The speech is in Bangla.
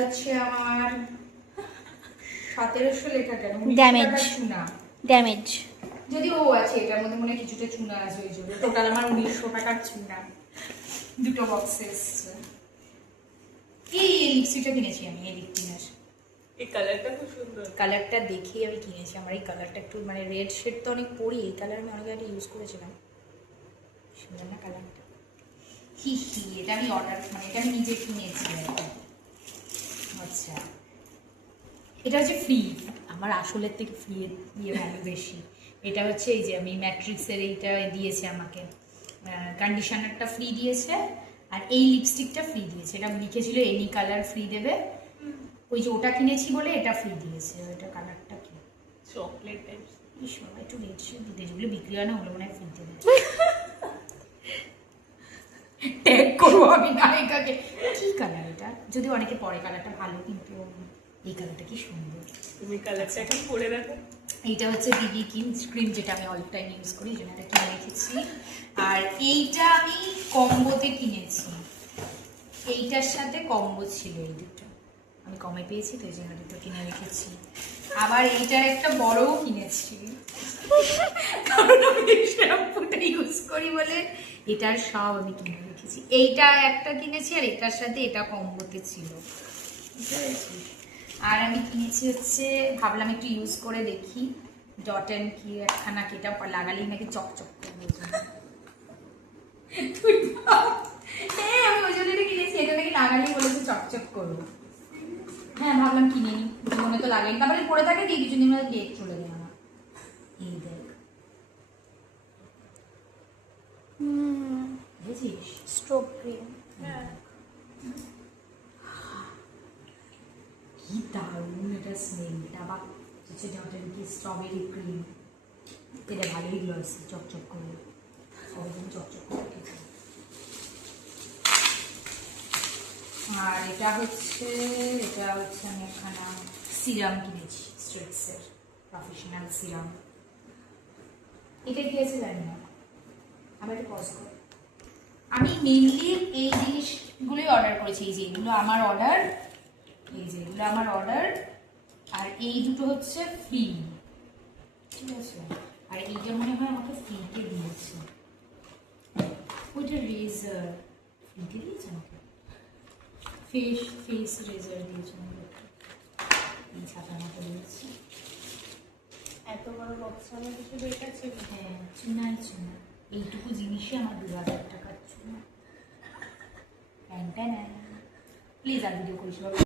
হচ্ছে আমার 1700 লেখা কেন? ড্যামেজ যদি ও আছে এটার মধ্যে মনে হয় কিছুটা চুনা আছে, ওই জন্য টোটাল আমার 1900 টাকার চুনা। দুটো বক্সে এসছে। এই লিপস্টিকটা কিনেছি আমি, এই লিপস্টিক। এই কালারটা খুব সুন্দর, কালারটা দেখেই আমি কিনেছি। আমার এই কালারটা একটু মানে রেড শেড তো অনেক পরি, এই কালার আমি অনেক আগে ইউজ করেছিলাম। সুন্দর না কালারটা? হি এটা আমি অর্ডার মানে এটা আমি নিজে কিনেছি। আচ্ছা, এটা হচ্ছে ফ্রি, আমার আসলের থেকে ফ্রি দিয়ে ভ্যালু বেশি। এটা হচ্ছে এই যে আমি ম্যাট্রিক্সের এইটা দিয়েছে আমাকে, কন্ডিশনারটা ফ্রি দিয়েছে আর এই লিপস্টিকটা ফ্রি দিয়েছে। এটা লিখেছিল এনি কালার ফ্রি দেবে, ওই যে ওটা কিনেছি বলে এটা ফ্রি দিয়েছে। ওইটা কালারটা কি চকলেট টাইপ, সবাই একটু রেড শেড দিতে, যেগুলো বিক্রি হয় না ওগুলো মনে হয় ফ্রি দেবে। ট্যাগ করবো আমি নায়িকাকে। কি কালার এটা? যদি অনেকে পরে কালারটা ভালো, কিন্তু এই কালারটা কি সুন্দর। তুমি কালারটা এখন পরে রাখো। এইটা হচ্ছে বিবি ক্রিম, যেটা আমি অল টাইম ইউজ করি, এই জন্য এটা কিনে রেখেছি। আর এইটা আমি কম্বোতে কিনেছি, এইটার সাথে কম্বো ছিল, এই দুটো আমি কমে পেয়েছি তো এই জন্য দুটো কিনে রেখেছি। আবার এইটার একটা বড়ও কিনেছি, কারণ আমি শ্যাম্পুটা ইউজ করি বলে এটার সব আমি কিনে রেখেছি। এইটা একটা কিনেছি আর এটার সাথে এটা কম্বোতে ছিল, বুঝতে পেরেছিস? আর আমি কিনেছি হচ্ছে, ভাবলাম একটু ইউজ করে দেখি, ডট অ্যান্ড কি একখানা, কেটা লাগালেই নাকি চকচক করবে। হ্যাঁ আমি ওই জন্য কিনেছি, এটা নাকি লাগালেই বলেছে চকচক করবো। হ্যাঁ ভাবলাম কিনে নি, জীবনে তো লাগেনি, তারপরে পরে থাকে কি কিছুদিন মধ্যে ডেট চলে যায় আমার। এই দেখ, বুঝিস? Strobe cream. হ্যাঁ, কি দারুণ এটা স্মেলটা, বা হচ্ছে ডটের কি স্ট্রবেরি ক্রিম, এটা ভালোই গ্লসি, চকচক করে সবদিন চকচক করে। আর এটা হচ্ছে আমি একখানা সিরাম কিনেছি, স্ট্রেক্সের প্রফেশনাল সিরাম। এটা কি আছে জানি না, আবার একটু পজ কর। আমি মেনলি এই জিনিসগুলোই অর্ডার করেছি, এই যে এগুলো আমার অর্ডার, এই যে এগুলো আমার অর্ডার, আর এই দুটো হচ্ছে ফ্রি, ঠিক আছে? আর এইটা মনে হয় আমাকে ফ্রিতে দিয়েছে, ওইটা রেজার ফ্রিতে দিয়েছে আমাকে, ফেস রেজার দিয়েছে আমাকে, এই ছাতা মতো দিয়েছে। এত বড় বক্স আমার কিছু দরকার ছিল? হ্যাঁ চুনাই চুনা, এইটুকু জিনিসই আমার 2000 টাকার চুনা। প্লিজ আর ভিডিও করিস।